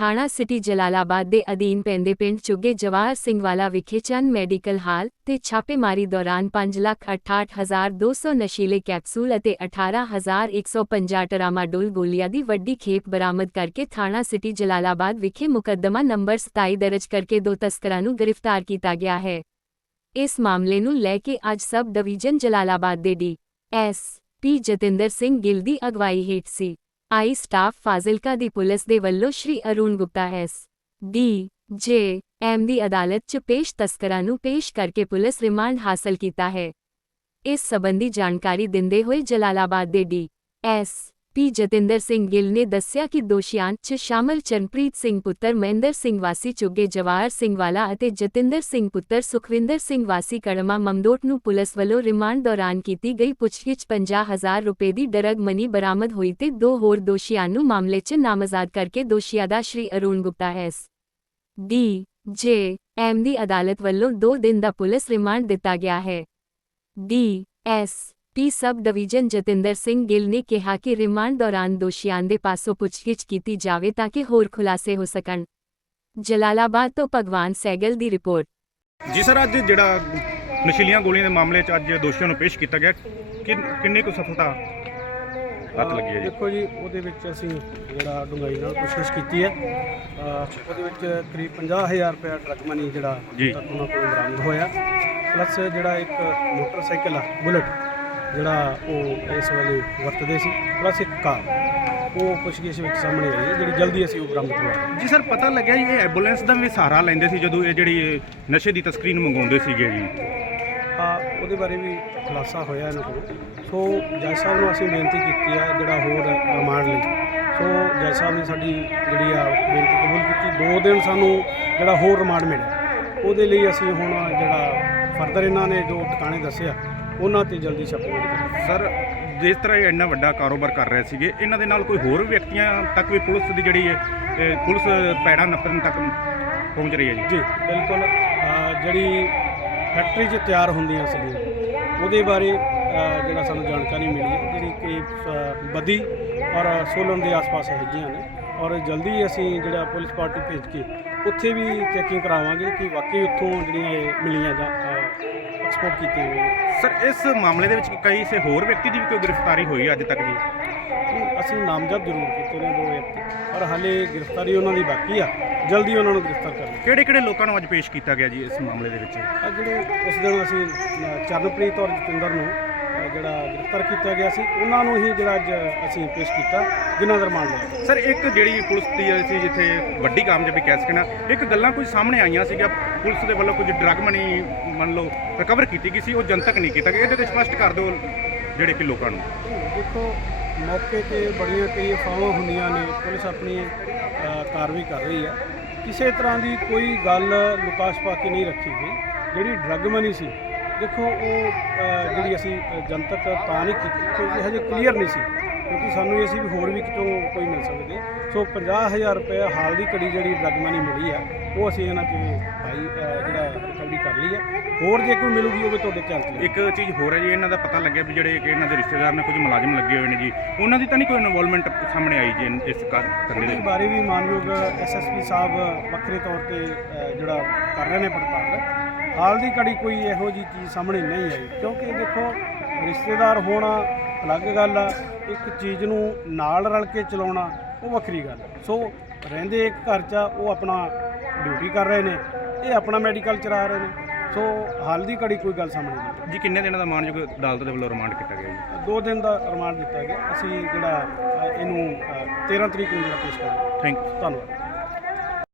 ਥਾਣਾ ਸਿਟੀ ਜਲਾਲਾਬਾਦ ਦੇ ਅਧੀਨ ਪੈਂਦੇ ਪਿੰਡ ਚੁੱਗੇ ਜਵਾਹਰ ਸਿੰਘ ਵਾਲਾ ਵਿਖੇ ਚੰਦ ਮੈਡੀਕਲ ਹਾਲ ਤੇ ਛਾਪੇਮਾਰੀ ਦੌਰਾਨ 568200 ਨਸ਼ੀਲੇ ਕੈਪਸੂਲ ਅਤੇ 18150 ਟਰਾਮਾਡੋਲ ਗੋਲੀਆਂ ਦੀ ਵੱਡੀ ਖੇਪ ਬਰਾਮਦ ਕਰਕੇ ਥਾਣਾ ਸਿਟੀ ਜਲਾਲਾਬਾਦ ਵਿਖੇ ਮੁਕੱਦਮਾ ਨੰਬਰ 27 ਦਰਜ ਕਰਕੇ ਦੋ ਤਸਕਰਾਂ ਨੂੰ ਗ੍ਰਿਫਤਾਰ ਕੀਤਾ ਗਿਆ ਹੈ। ਇਸ ਮਾਮਲੇ ਨੂੰ ਲੈ ਕੇ ਅੱਜ ਸਬ ਡਿਵੀਜ਼ਨ ਜਲਾਲਾਬਾਦ ਦੇ D S P Jatinder Singh Gill ਦੀ ਅਗਵਾਈ ਹੇਠ ਸੀ। ਆਈ ਸਟਾਫ ਫਾਜ਼ਿਲਕਾ ਦੀ ਪੁਲਿਸ ਦੇ ਵੱਲੋਂ Shri Arun Gupta S D J M ਦੀ ਅਦਾਲਤ 'ਚ ਪੇਸ਼ ਤਸਕਰਾਂ ਨੂੰ ਪੇਸ਼ ਕਰਕੇ ਪੁਲਿਸ ਰਿਮਾਂਡ ਹਾਸਲ ਕੀਤਾ ਹੈ। ਇਸ ਸਬੰਧੀ ਜਾਣਕਾਰੀ ਦਿੰਦੇ ਹੋਏ ਜਲਾਲਾਬਾਦ ਦੇ D S P Jatinder Singh Gill ਨੇ ਦੱਸਿਆ ਕਿ ਦੋਸ਼ੀਆਂ 'ਚ ਸ਼ਾਮਲ ਚਰਨਪ੍ਰੀਤ ਸਿੰਘ ਪੁੱਤਰ ਮਹਿੰਦਰ ਸਿੰਘ ਵਾਸੀ ਚੁੱਗੇ ਜਵਾਹਰ ਸਿੰਘ ਵਾਲਾ ਅਤੇ ਜਤਿੰਦਰ ਸਿੰਘ ਪੁੱਤਰ ਸੁਖਵਿੰਦਰ ਸਿੰਘ ਵਾਸੀ ਕੜਮਾ ਮਮਦੋਟ ਨੂੰ ਪੁਲਿਸ ਵੱਲੋਂ ਰਿਮਾਂਡ ਦੌਰਾਨ ਕੀਤੀ ਗਈ ਪੁੱਛਗਿੱਛ 50000 ਰੁਪਏ ਦੀ ਡਰਗ ਮਨੀ ਬਰਾਮਦ ਹੋਈ ਤੇ ਦੋ ਹੋਰ ਦੋਸ਼ੀਆਂ ਨੂੰ ਮਾਮਲੇ 'ਚ ਨਾਮਜ਼ਦ ਕਰਕੇ ਦੋਸ਼ੀਆਂ ਦਾ Shri Arun Gupta S D J M ਦੀ ਅਦਾਲਤ ਵੱਲੋਂ 2 ਦਿਨ ਦਾ ਪੁਲਿਸ ਰਿਮਾਂਡ ਦਿੱਤਾ ਗਿਆ ਹੈ D S P sub division Jatinder Singh Gill ਨੇ ਕਿਹਾ ਕਿ ਰਿਮਾਂਡ ਦੌਰਾਨ ਦੋਸ਼ੀਆਂ ਦੇ ਪਾਸੋਂ ਪੁੱਛਗਿੱਛ ਕੀਤੀ ਜਾਵੇ ਤਾਂ ਕਿ ਹੋਰ ਖੁਲਾਸੇ ਹੋ ਸਕਣ। ਜਲਾਲਾਬਾਦ ਤੋਂ ਭਗਵਾਨ ਸੈਗਲ ਦੀ ਰਿਪੋਰਟ। ਜੀ ਸਰ ਅੱਜ ਜਿਹੜਾ ਨਸ਼ੀਲੀਆਂ ਗੋਲੀਆਂ ਦੇ ਮਾਮਲੇ 'ਚ ਅੱਜ ਦੋਸ਼ੀਆਂ ਨੂੰ ਪੇਸ਼ ਕੀਤਾ ਗਿਆ ਕਿੰਨ- ਕਿੰਨੀ ਕੁ ਸਫਲਤਾ ਹੱਥ ਲੱਗੀ ਹੈ ਜੀ? ਦੇਖੋ ਜੀ ਉਹਦੇ ਵਿੱਚ ਅਸੀਂ ਜਿਹੜਾ ਡੂੰਘਾਈ ਨਾਲ ਕੋਸ਼ਿਸ਼ ਕੀਤੀ ਹੈ। ਅਹ ਉਹਦੇ ਵਿੱਚ ਕਰੀਬ 50000 ਰੁਪਏ ਡਰਗ ਮਨੀ ਜਿਹੜਾ ਜੀ। ਤੱਕ ਉਹਨਾਂ ਕੋਲ ਬਰਾਮਦ ਹੋਇਆ। ਪਲੱਸ ਜਿਹੜਾ ਇੱਕ ਮੋਟਰਸਾਈਕਲ ਆ ਬੁਲਟ ਜਿਹੜਾ ਉਹ ਇਸ ਵੇਲੇ ਵਰਤਦੇ ਸੀ ਪਲੱਸ ਇੱਕ ਕਾਰ। ਉਹ ਪੁੱਛਗਿੱਛ ਵਿੱਚ ਸਾਹਮਣੇ ਆਈ ਹੈ ਜਿਹੜੀ ਜਲਦੀ ਅਸੀਂ ਉਹ ਬਰਾਮਦ ਕਰਵਾ ਜੀ ਸਰ ਪਤਾ ਲੱਗਿਆ ਜੀ ਇਹ ਐਂਬੂਲੈਂਸ ਦਾ ਵੀ ਸਹਾਰਾ ਲੈਂਦੇ ਸੀ ਜਦੋਂ ਇਹ ਜਿਹੜੀ ਨਸ਼ੇ ਦੀ ਤਸਕਰੀ ਨੂੰ ਮੰਗਾਉਂਦੇ ਸੀਗੇ ਜੀ। ਆ ਉਹਦੇ ਬਾਰੇ ਵੀ ਖੁਲਾਸਾ ਹੋਇਆ ਇਹਨਾਂ ਕੋਲ। ਸੋ ਜੱਜ ਸਾਹਿਬ ਨੂੰ ਅਸੀਂ ਬੇਨਤੀ ਕੀਤੀ ਆ ਜਿਹੜਾ ਹੋਰ ਰਿਮਾਂਡ ਲਈ। ਸੋ ਜੱਜ ਸਾਹਿਬ ਨੇ ਸਾਡੀ ਜਿਹੜੀ ਆ ਬੇਨਤੀ ਕਬੂਲ ਕੀਤੀ। ਦੋ ਦਿਨ ਸਾਨੂੰ ਜਿਹੜਾ ਹੋਰ ਰਿਮਾਂਡ ਮਿਲਿਆ। ਉਹਦੇ ਲਈ ਅਸੀਂ ਹੁਣ ਜਿਹੜਾ ਫਰਦਰ ਇਹਨਾਂ ਨੇ ਜੋ ਟਿਕਾਣੇ ਦੱਸਿਆ ਉਹਨਾਂ ਤੇ ਜਲਦੀ ਛਾਪੇਮਾਰੀ ਕਰਾਂਗੇ ਸਰ ਜਿਸ ਤਰ੍ਹਾਂ ਇਹ ਇੰਨਾ ਵੱਡਾ ਕਾਰੋਬਾਰ ਕਰ ਰਹੇ ਸੀਗੇ ਇਹਨਾਂ ਦੇ ਨਾਲ ਕੋਈ ਹੋਰ ਵਿਅਕਤੀਆਂ ਤੱਕ ਵੀ ਪੁਲਿਸ ਦੀ ਜਿਹੜੀ ਇਹ ਇਹ ਪੁਲਿਸ ਪੈੜਾ ਨੱਪਣ ਤੱਕ ਪਹੁੰਚ ਰਹੀ ਹੈ ਜੀ? ਜੀ ਬਿਲਕੁਲ। ਅ, ਜਿਹੜੀ ਫੈਕਟਰੀ 'ਚ ਤਿਆਰ ਹੁੰਦੀਆਂ ਸੀਗੀਆਂ ਉਹਦੇ ਬਾਰੇ ਅ, ਜਿਹੜਾ ਸਾਨੂੰ ਜਾਣਕਾਰੀ ਮਿਲੀ ਹੈ ਜਿਹੜੀ ਕਰੀਬ ਅ, ਬੱਦੀ ਔਰ ਸੋਲਨ ਦੇ ਆਸ-ਪਾਸ ਹੈਗੀਆਂ ਨੇ। ਔਰ ਜਲਦੀ ਅਸੀਂ ਜਿਹੜਾ ਪੁਲਿਸ ਪਾਰਟੀ ਭੇਜ ਕੇ ਉੱਥੇ ਵੀ ਚੈਕਿੰਗ ਕਰਾਵਾਂਗੇ ਕਿ ਵਾਕਈ ਉੱਥੋਂ ਜਿਹੜੀਆਂ ਇਹ ਮਿਲੀਆਂ ਜਾਂ ਐਕਸਪੋਰਟ ਕੀਤੀਆਂ ਹੋਈਆਂ ਸਰ ਇਸ ਮਾਮਲੇ ਦੇ ਵਿੱਚ ਕਈ ਸੇ ਹੋਰ ਵਿਅਕਤੀ ਦੀ ਵੀ ਕੋਈ ਗ੍ਰਿਫਤਾਰੀ ਹੋਈ ਹੈ ਅੱਜ ਤੱਕ ਜੀ? ਨਹੀਂ, ਅਸੀਂ ਨਾਮਜ਼ਦ ਜ਼ਰੂਰ ਕੀਤੇ ਨੇ ਦੋ ਵਿਅਕਤੀ। ਪਰ ਹਾਲੇ ਗ੍ਰਿਫਤਾਰੀ ਉਹਨਾਂ ਦੀ ਬਾਕੀ ਆ। ਜਲਦੀ ਉਹਨਾਂ ਨੂੰ ਗ੍ਰਿਫਤਾਰ ਕਰਾਂਗੇ ਕਿਹੜੇ ਕਿਹੜੇ ਲੋਕਾਂ ਨੂੰ ਅੱਜ ਪੇਸ਼ ਕੀਤਾ ਗਿਆ ਜੀ ਇਸ ਮਾਮਲੇ ਦੇ ਵਿੱਚ? ਆ ਜਿਹੜੇ ਉਸ ਦਿਨ ਅਸੀਂ ਅ, ਚਰਨਪ੍ਰੀਤ ਔਰ ਜਤਿੰਦਰ ਨੂੰ ਜਿਹੜਾ ਗ੍ਰਿਫਤਾਰ ਕੀਤਾ ਗਿਆ ਸੀ ਉਹਨਾਂ ਨੂੰ ਹੀ ਜਿਹੜਾ ਅੱਜ ਅਸੀਂ ਪੇਸ਼ ਕੀਤਾ ਜਿਨ੍ਹਾਂ ਦਾ ਰਿਮਾਂਡ ਲਿਆ ਸਰ ਇੱਕ ਜਿਹੜੀ ਪੁਲਿਸ ਦੀ ਸੀ ਜਿੱਥੇ ਵੱਡੀ ਕਾਮਯਾਬੀ ਕਹਿ ਸਕਣਾ ਇੱਕ ਗੱਲਾਂ ਕੁਝ ਸਾਹਮਣੇ ਆਈਆਂ ਸੀਗਾ ਪੁਲਿਸ ਦੇ ਵੱਲੋਂ ਕੁਝ ਡਰਗ ਮਨੀ ਮੰਨ ਲਓ ਰਿਕਵਰ ਕੀਤੀ ਗਈ ਸੀ ਉਹ ਜਨਤਕ ਨਹੀਂ ਕੀਤਾ ਗਿਆ। ਇਹਦੇ ਤੇ ਸਪਸ਼ਟ ਕਰ ਦਿਓ ਜਿਹੜੇ ਕਿ ਲੋਕਾਂ ਨੂੰ। ਦੇਖੋ ਮੌਕੇ ਤੇ ਬੜੀਆਂ ਕਈ ਅਫਵਾਹਾਂ ਹੁੰਦੀਆਂ ਨੇ ਪੁਲਿਸ ਆਪਣੀ ਕਾਰਵਾਈ ਕਰ ਰਹੀ ਹੈ। ਕਿਸੇ ਤਰ੍ਹਾਂ ਦੀ ਕੋਈ ਗੱਲ ਲੁਕਾ ਛਪਾ ਕੇ ਨਹੀਂ ਰੱਖੀ ਗਈ। ਜਿਹੜੀ ਡਰੱਗ ਮਨੀ ਸੀ ਦੇਖੋ ਉਹ ਅ, ਜਿਹੜੀ ਅਸੀਂ ਅ, ਜਨਤਕ ਤਾਂ ਨਹੀਂ ਕੀਤੀ ਕਿਉਂਕਿ ਹਜੇ ਕਲੀਅਰ ਨਹੀਂ ਸੀ ਕਿਉਂਕਿ ਸਾਨੂੰ ਇਹ ਸੀ ਵੀ ਹੋਰ ਵੀ ਕਿਤੋਂ ਕੋਈ ਮਿਲ ਸਕਦੇ। ਸੋ 50000 ਰੁਪਏ ਹਾਲ ਦੀ ਘੜੀ ਜਿਹੜੀ ਡਰੱਗ ਮਨੀ ਮਿਲੀ ਆ ਉਹ ਅਸੀਂ ਇਹਨਾਂ ਤੇ ਭਾਈ ਅ, ਜਿਹੜਾ ਰਿਕਵਰੀ ਕਰ ਲਈ ਹੈ ਹੋਰ ਜੇ ਕੋਈ ਮਿਲੂਗੀ ਉਹ ਵੀ ਤੁਹਾਡੇ ਧਿਆਨ 'ਚ ਲਿਆਵਾਂਗੇ। ਇੱਕ ਚੀਜ਼ ਹੋਰ ਹੈ ਜੀ ਇਹਨਾਂ ਦਾ ਪਤਾ ਲੱਗਿਆ ਵੀ ਜਿਹੜੇ ਕਿ ਇਹਨਾਂ ਦੇ ਰਿਸ਼ਤੇਦਾਰ ਨੇ ਕੁਝ ਮੁਲਾਜ਼ਮ ਲੱਗੇ ਹੋਏ ਨੇ ਜੀ। ਉਹਨਾਂ ਦੀ ਤਾਂ ਨਹੀਂ ਕੋਈ ਇਨਵੋਲਵਮੈਂਟ ਸਾਹਮਣੇ ਆਈ ਜੀ ਇਨ- ਇਸ ਕਾਰ ਧੰਦੇ ਦੇ ਇਸ ਵਿੱਚ। ਬਾਰੇ ਵੀ ਮਾਨਯੋਗ ਐਸਐਸਪੀ ਸਾਹਿਬ ਵੱਖਰੇ ਤੌਰ ਤੇ ਅ, ਜਿਹੜਾ ਕਰ ਰਹੇ ਨੇ ਪੜਤਾਲ ਹਾਲ ਦੀ ਘੜੀ ਕੋਈ ਇਹੋ ਜੀ ਚੀਜ਼ ਸਾਹਮਣੇ ਨਹੀਂ ਆਈ। ਕਿਉਂਕਿ ਦੇਖੋ ਰਿਸ਼ਤੇਦਾਰ ਹੋਣਾ ਅਲੱਗ ਗੱਲ ਆ ਇੱਕ ਚੀਜ਼ ਨੂੰ ਨਾਲ ਰਲ ਕੇ ਚਲਾਉਣਾ ਉਹ ਵੱਖਰੀ ਗੱਲ। ਸੋ ਰਹਿੰਦੇ ਇੱਕ ਘਰ 'ਚ ਉਹ ਆਪਣਾ ਡਿਊਟੀ ਕਰ ਰਹੇ ਨੇ ਇਹ ਆਪਣਾ ਮੈਡੀਕਲ ਚਲਾ ਰਹੇ ਨੇ। ਸੋ ਹਾਲ ਦੀ ਘੜੀ ਕੋਈ ਗੱਲ ਸਾਹਮਣੇ ਨਹੀਂ। ਜੀ ਕਿੰਨੇ ਦਿਨਾਂ ਦਾ ਮਾਨਯੋਗ ਅਦਾਲਤ ਦੇ ਵੱਲੋਂ ਰਿਮਾਂਡ ਕੀਤਾ ਗਿਆ ਜੀ? ਦੋ ਦਿਨ ਦਾ ਰਿਮਾਂਡ ਦਿੱਤਾ ਗਿਆ। ਅਸੀਂ ਜਿਹੜਾ ਅ, ਇਹਨੂੰ ਅ, 13 ਤਰੀਕ ਨੂੰ ਜਿਹੜਾ ਪੇਸ਼ ਕਰਾਂਗੇ। ਥੈਂਕ ਯੂ ਧੰਨਵਾਦ।